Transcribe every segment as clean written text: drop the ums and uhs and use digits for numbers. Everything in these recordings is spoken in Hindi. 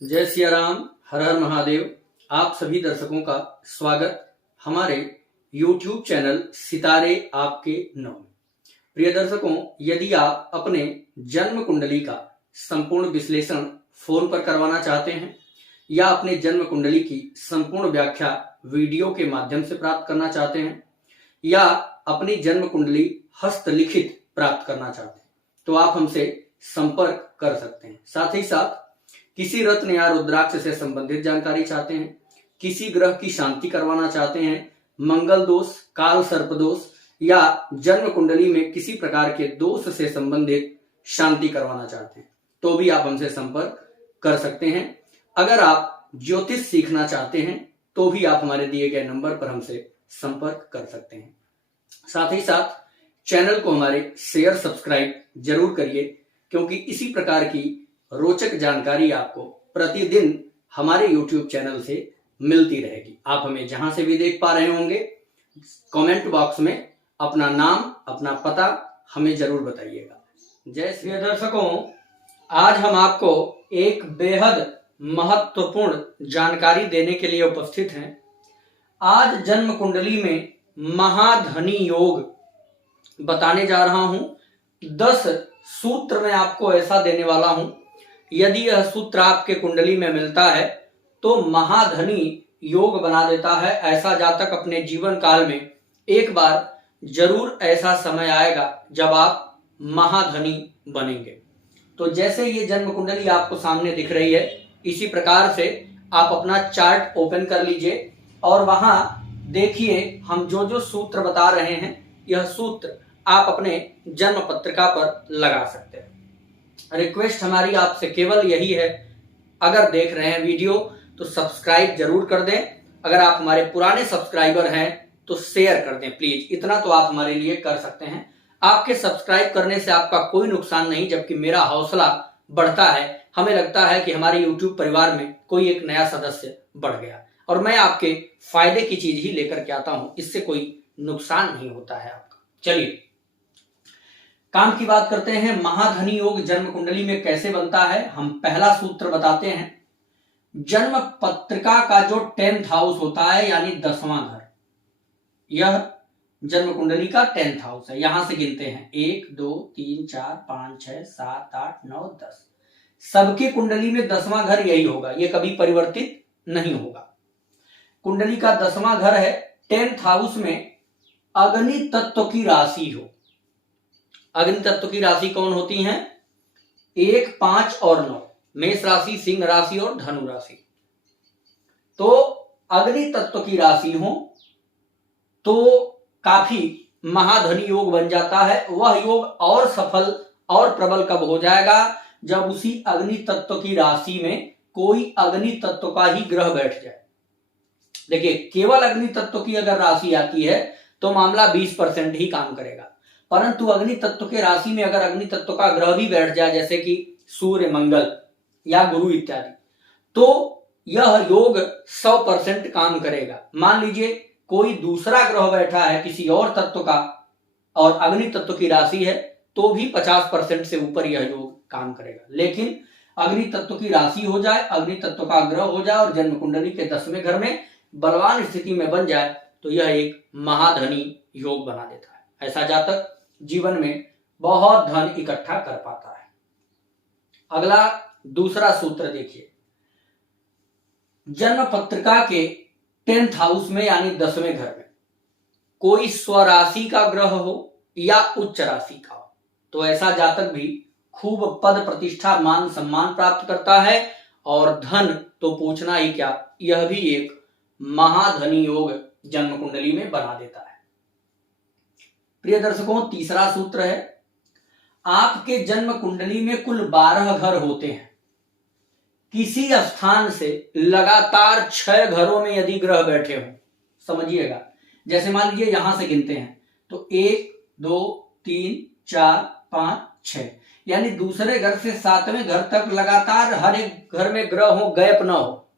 जय सिया राम, हर हर महादेव। आप सभी दर्शकों का स्वागत हमारे YouTube चैनल सितारे आपके नाम में। प्रिय दर्शकों, यदि आप अपने जन्म कुंडली का संपूर्ण विश्लेषण फोन पर करवाना चाहते हैं या अपने जन्म कुंडली की संपूर्ण व्याख्या वीडियो के माध्यम से प्राप्त करना चाहते हैं या अपनी जन्म कुंडली हस्तलिखित प्राप्त करना चाहते हैं तो आप हमसे संपर्क कर सकते हैं। साथ ही साथ किसी रत्न या रुद्राक्ष से संबंधित जानकारी चाहते हैं, किसी ग्रह की शांति करवाना चाहते हैं, मंगल दोष, काल सर्प दोष या जन्म कुंडली में किसी प्रकार के दोष से संबंधित शांति करवाना चाहते हैं तो भी आप हमसे संपर्क कर सकते हैं। अगर आप ज्योतिष सीखना चाहते हैं तो भी आप हमारे दिए गए नंबर पर हमसे संपर्क कर सकते हैं। साथ ही साथ चैनल को हमारे शेयर सब्सक्राइब जरूर करिए, क्योंकि इसी प्रकार की रोचक जानकारी आपको प्रतिदिन हमारे YouTube चैनल से मिलती रहेगी। आप हमें जहां से भी देख पा रहे होंगे, कमेंट बॉक्स में अपना नाम, अपना पता हमें जरूर बताइएगा। जय श्री दर्शकों, आज हम आपको एक बेहद महत्वपूर्ण जानकारी देने के लिए उपस्थित हैं। आज जन्म कुंडली में महाधनी योग बताने जा रहा हूं। 10 सूत्र मैं आपको ऐसा देने वाला हूं, यदि यह सूत्र आपके कुंडली में मिलता है तो महाधनी योग बना देता है। ऐसा जातक अपने जीवन काल में एक बार जरूर ऐसा समय आएगा जब आप महाधनी बनेंगे। तो जैसे ये जन्म कुंडली आपको सामने दिख रही है, इसी प्रकार से आप अपना चार्ट ओपन कर लीजिए और वहां देखिए हम जो सूत्र बता रहे हैं, यह सूत्र आप अपने जन्म पत्रिका पर लगा सकते हैं। रिक्वेस्ट हमारी आपसे केवल यही है, अगर देख रहे हैं वीडियो तो सब्सक्राइब जरूर कर दें। अगर आप हमारे पुराने सब्सक्राइबर हैं तो शेयर कर दें प्लीज। इतना तो आप हमारे लिए कर सकते हैं। आपके सब्सक्राइब करने से आपका कोई नुकसान नहीं, जबकि मेरा हौसला बढ़ता है। हमें लगता है कि हमारे YouTube परिवार में कोई एक नया सदस्य बढ़ गया और मैं आपके फायदे की चीज ही लेकर के आता हूं। इससे कोई नुकसान नहीं होता है आपका। चलिए काम की बात करते हैं। महाधनी योग जन्म कुंडली में कैसे बनता है, हम पहला सूत्र बताते हैं। जन्म पत्रिका का जो 10th हाउस होता है, यानी 10वां घर, यह जन्म कुंडली का 10th हाउस है। यहां से गिनते हैं 1 2 3 4 5 6 7 8 9 10। सबके कुंडली में 10वां घर यही होगा, यह कभी परिवर्तित नहीं होगा। कुंडली का 10वां घर है। 10th हाउस में अग्नि तत्व की राशि हो। अग्नि तत्व की राशि कौन होती हैं? 1 5 और 9, मेष राशि, सिंह राशि और धनु राशि। तो अग्नि तत्व की राशि हो तो काफी महाधनी योग बन जाता है। वह योग और सफल और प्रबल कब हो जाएगा? जब उसी अग्नि तत्व की राशि में कोई अग्नि तत्व का ही ग्रह बैठ जाए। देखिए, केवल अग्नि तत्व की अगर राशि आती है तो मामला 20% ही काम करेगा, परंतु अग्नि तत्व के राशि में अगर अग्नि तत्व का ग्रह भी बैठ जाए, जैसे कि सूर्य, मंगल या गुरु इत्यादि, तो यह योग 100% काम करेगा। मान लीजिए कोई दूसरा ग्रह बैठा है किसी और तत्व का और अग्नि तत्व की राशि है, तो भी 50% से ऊपर यह योग काम करेगा। लेकिन अग्नि तत्व की राशि हो जाए, अग्नि तत्व का ग्रह हो जाए और जन्म कुंडली के 10वें घर में बलवान स्थिति में बन जाए तो यह एक महाधनी योग बना देता है। ऐसा जातक जीवन में बहुत धन इकट्ठा कर पाता है। अगला दूसरा सूत्र देखिए। जन्म पत्रिका के 10th हाउस में यानी 10वें घर में कोई स्वराशि का ग्रह हो या उच्च राशि का हो तो ऐसा जातक भी खूब पद प्रतिष्ठा, मान सम्मान प्राप्त करता है और धन तो पूछना ही क्या, यह भी एक महाधनी योग जन्म कुंडली में बना देता है। प्रिय दर्शकों, तीसरा सूत्र है। आपके जन्म कुंडली में कुल 12 घर होते हैं। किसी स्थान से लगातार 6 घरों में यदि ग्रह बैठे हो, समझिएगा, जैसे मान लीजिए यहां से गिनते हैं तो 1 2 3 4 5 6, यानी दूसरे घर से 7वें घर तक लगातार हर एक घर में ग्रह हो, गैप न हो,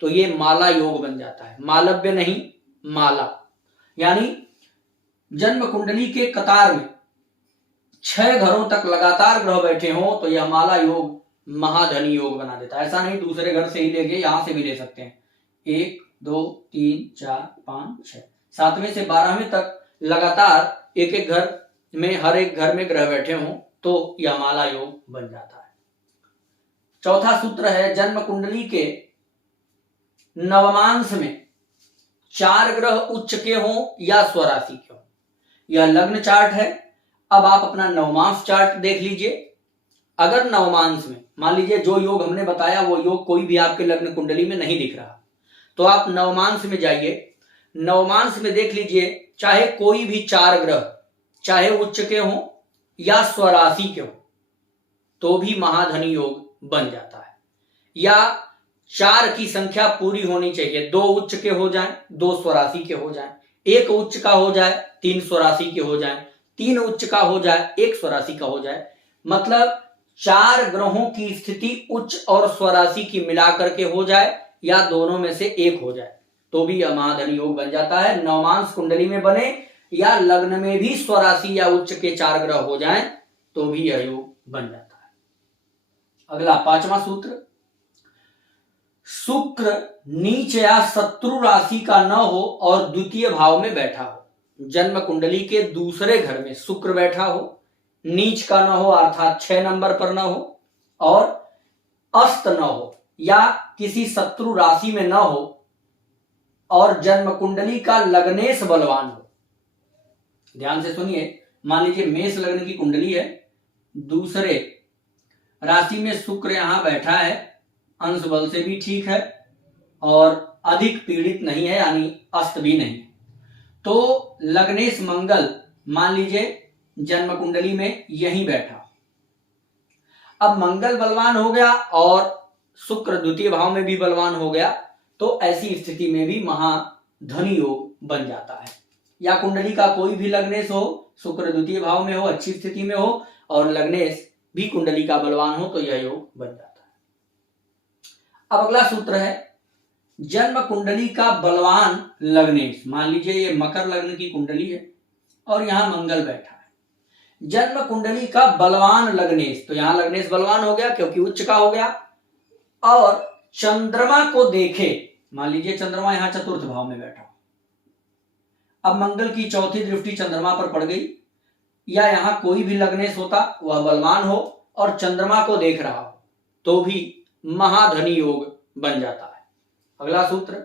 तो ये माला योग बन जाता है। मालव्य नहीं, माला। यानी जन्म कुंडली के कतार में 6 घरों तक लगातार ग्रह बैठे हों तो यह माला योग महाधनी योग बना देता है। ऐसा नहीं दूसरे घर से ही लेके यहां से भी ले सकते हैं। 1 2 3 4 5 6 7वें से 12वें तक लगातार एक एक घर में, हर एक घर में ग्रह बैठे हों तो यह माला योग बन जाता है। चौथा सूत्र है, जन्म कुंडली के नवमांश में 4 ग्रह उच्च के हों या स्वराशि के हों। यह लग्न चार्ट है। अब आप अपना नवमांश चार्ट देख लीजिए। अगर नवमांश में मान लीजिए जो योग हमने बताया वो योग कोई भी आपके लग्न कुंडली में नहीं दिख रहा, तो आप नवमांश में जाइए। नवमांश में देख लीजिए, चाहे कोई भी 4 ग्रह, चाहे उच्च के हों या स्वराशि के हों, तो भी महाधनी योग बन जाता है। या 4 की संख्या पूरी होनी चाहिए, 2 उच्च के हो जाएं, 2 स्वराशि के हो जाएं, 1 उच्च का हो जाए, 3 स्वराशि के हो जाएं, 3 उच्च का हो जाए, 1 स्वराशि का हो जाए। मतलब 4 ग्रहों की स्थिति उच्च और स्वराशि की मिलाकर के हो जाए या दोनों में से एक हो जाए, तो भी यह महाधनी योग बन जाता है। नवमांश कुंडली में बने या लग्न में भी स्वराशि या उच्च के 4 ग्रह हो जाएं तो भी यह योग बन जाता है। अगला 5वां सूत्र, शुक्र नीच या शत्रु राशि का न हो और द्वितीय भाव में बैठा हो। जन्म कुंडली के दूसरे घर में शुक्र बैठा हो, नीच का न हो अर्थात 6 नंबर पर न हो, और अस्त न हो या किसी शत्रु राशि में न हो, और जन्म कुंडली का लग्नेश बलवान हो। ध्यान से सुनिए, मान लीजिए मेष लग्न की कुंडली है, दूसरे राशि में शुक्र यहां बैठा है, अंश बल से भी ठीक है और अधिक पीड़ित नहीं है, यानी अस्त भी नहीं। तो लग्नेश मंगल मान लीजिए जन्म कुंडली में यहीं बैठा। अब मंगल बलवान हो गया और शुक्र द्वितीय भाव में भी बलवान हो गया, तो ऐसी स्थिति में भी महाधनी योग बन जाता है। या कुंडली का कोई भी लग्नेश हो, शुक्र द्वितीय भाव में हो, अच्छी स्थिति में हो, और लग्नेश भी कुंडली का बलवान हो, तो यह योग बन जाता है। अब अगला सूत्र है, जन्म कुंडली का बलवान लग्नेश। मान लीजिए ये मकर लग्न की कुंडली है और यहां मंगल बैठा है। जन्म कुंडली का बलवान लग्नेश, तो यहां लग्नेश बलवान हो गया क्योंकि उच्च का हो गया, और चंद्रमा को देखे, मान लीजिए चंद्रमा यहां चतुर्थ भाव में बैठा। अब मंगल की चौथी दृष्टि चंद्रमा पर पड़ गई, या यहां कोई भी लग्नेश होता वह बलवान हो और चंद्रमा को देख रहा हो, तो भी महाधनी योग बन जाता है। अगला सूत्र,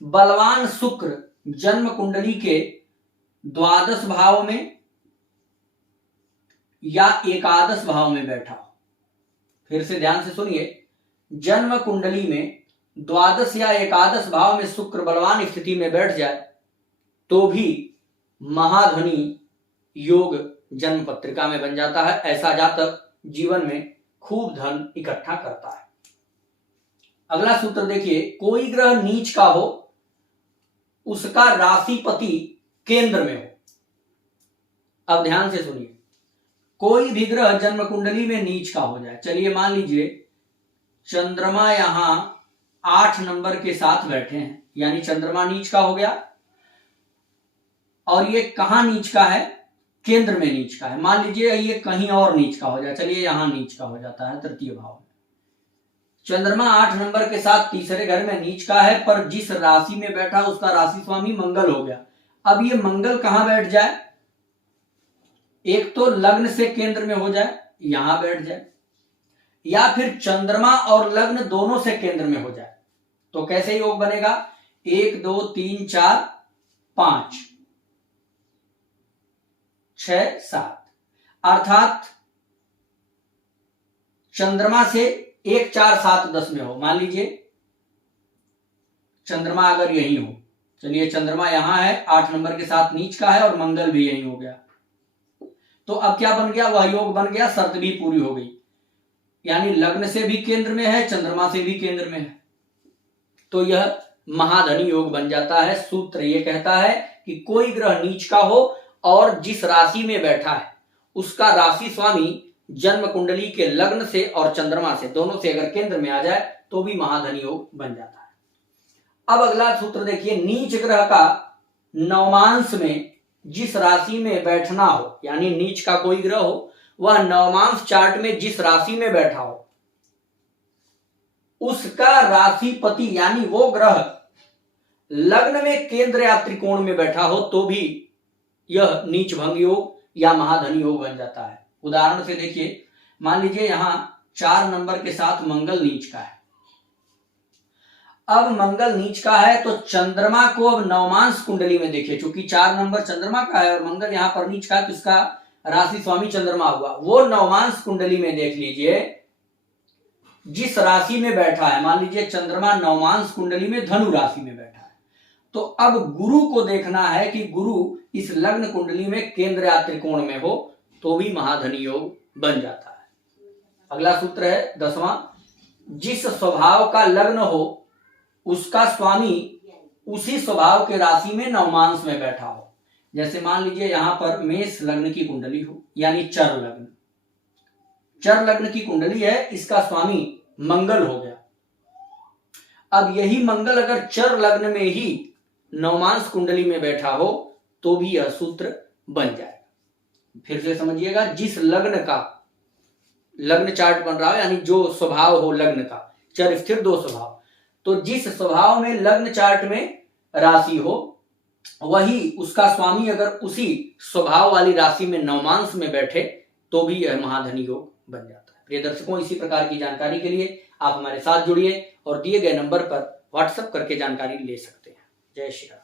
बलवान शुक्र जन्म कुंडली के द्वादश भाव में या एकादश भाव में बैठा हो। फिर से ध्यान से सुनिए, जन्म कुंडली में द्वादश या एकादश भाव में शुक्र बलवान स्थिति में बैठ जाए तो भी महाधनी योग जन्म पत्रिका में बन जाता है। ऐसा जातक जीवन में खूब धन इकट्ठा करता है। अगला सूत्र देखिए, कोई ग्रह नीच का हो, उसका राशिपति केंद्र में हो। अब ध्यान से सुनिए, कोई भी ग्रह जन्म कुंडली में नीच का हो जाए। चलिए मान लीजिए चंद्रमा यहां 8 नंबर के साथ बैठे हैं, यानी चंद्रमा नीच का हो गया, और ये कहां नीच का है? केंद्र में नीच का है। मान लीजिए ये कहीं और नीच का हो जाए, चलिए यहां नीच का हो जाता है तृतीय भाव में। चंद्रमा 8 नंबर के साथ तीसरे घर में नीच का है, पर जिस राशि में बैठा उसका राशि स्वामी मंगल हो गया। अब ये मंगल कहां बैठ जाए? एक तो लग्न से केंद्र में हो जाए, यहां बैठ जाए, या फिर चंद्रमा और लग्न दोनों से केंद्र में हो जाए। तो कैसे योग बनेगा? 1 2 3 4 5 6 7, अर्थात चंद्रमा से 1 4 7 10 में हो। मान लीजिए चंद्रमा अगर यही हो, चलिए चंद्रमा यहां है, 8 नंबर के साथ नीच का है और मंगल भी यही हो गया, तो अब क्या बन गया? वह योग बन गया, शर्त भी पूरी हो गई, यानी लग्न से भी केंद्र में है, चंद्रमा से भी केंद्र में है, तो यह महाधनी योग बन जाता है। सूत्र यह कहता है कि कोई ग्रह नीच का हो और जिस राशि में बैठा है उसका राशि स्वामी जन्म कुंडली के लग्न से और चंद्रमा से दोनों से अगर केंद्र में आ जाए तो भी महाधनी योग बन जाता है। अब अगला सूत्र देखिए, नीच ग्रह का नवमांश में जिस राशि में बैठना हो, यानी नीच का कोई ग्रह हो, वह नवमांश चार्ट में जिस राशि में बैठा हो उसका राशिपति यानी वो ग्रह लग्न में केंद्र या त्रिकोण में बैठा हो तो भी यह नीच भंग योग या महाधनी योग बन जाता है। उदाहरण से देखिए, मान लीजिए यहां 4 नंबर के साथ मंगल नीच का है। अब मंगल नीच का है तो चंद्रमा को अब नवमांश कुंडली में देखिए, क्योंकि 4 नंबर चंद्रमा का है और मंगल यहां पर नीच का है तो इसका राशि स्वामी चंद्रमा हुआ। वो नवमांश कुंडली में देख लीजिए जिस राशि में बैठा है, मान लीजिए चंद्रमा नवमांश कुंडली में धनु राशि में बैठा है, तो अब गुरु को देखना है कि गुरु इस लग्न कुंडली में केंद्र या त्रिकोण में हो तो भी महाधनी योग बन जाता है। अगला सूत्र है 10वां, जिस स्वभाव का लग्न हो उसका स्वामी उसी स्वभाव के राशि में नवमांश में बैठा हो। जैसे मान लीजिए यहां पर मेष लग्न की कुंडली हो यानी चर लग्न, चर लग्न की कुंडली है, इसका स्वामी मंगल हो गया। अब यही मंगल अगर चर लग्न में ही नवमांश कुंडली में बैठा हो तो भी यह सूत्र बन जाएगा। फिर से समझिएगा, जिस लग्न का लग्न चार्ट बन रहा है यानी जो स्वभाव हो लग्न का, चर स्थिर 2 स्वभाव, तो जिस स्वभाव में लग्न चार्ट में राशि हो वही उसका स्वामी अगर उसी स्वभाव वाली राशि में नवमांश में बैठे तो भी यह महाधनी योग बन जाता है। प्रिय दर्शकों, इसी प्रकार की जानकारी के लिए आप हमारे साथ जुड़िए और दिए गए नंबर पर व्हाट्सएप करके जानकारी ले सकते हैं। जय श्री राम।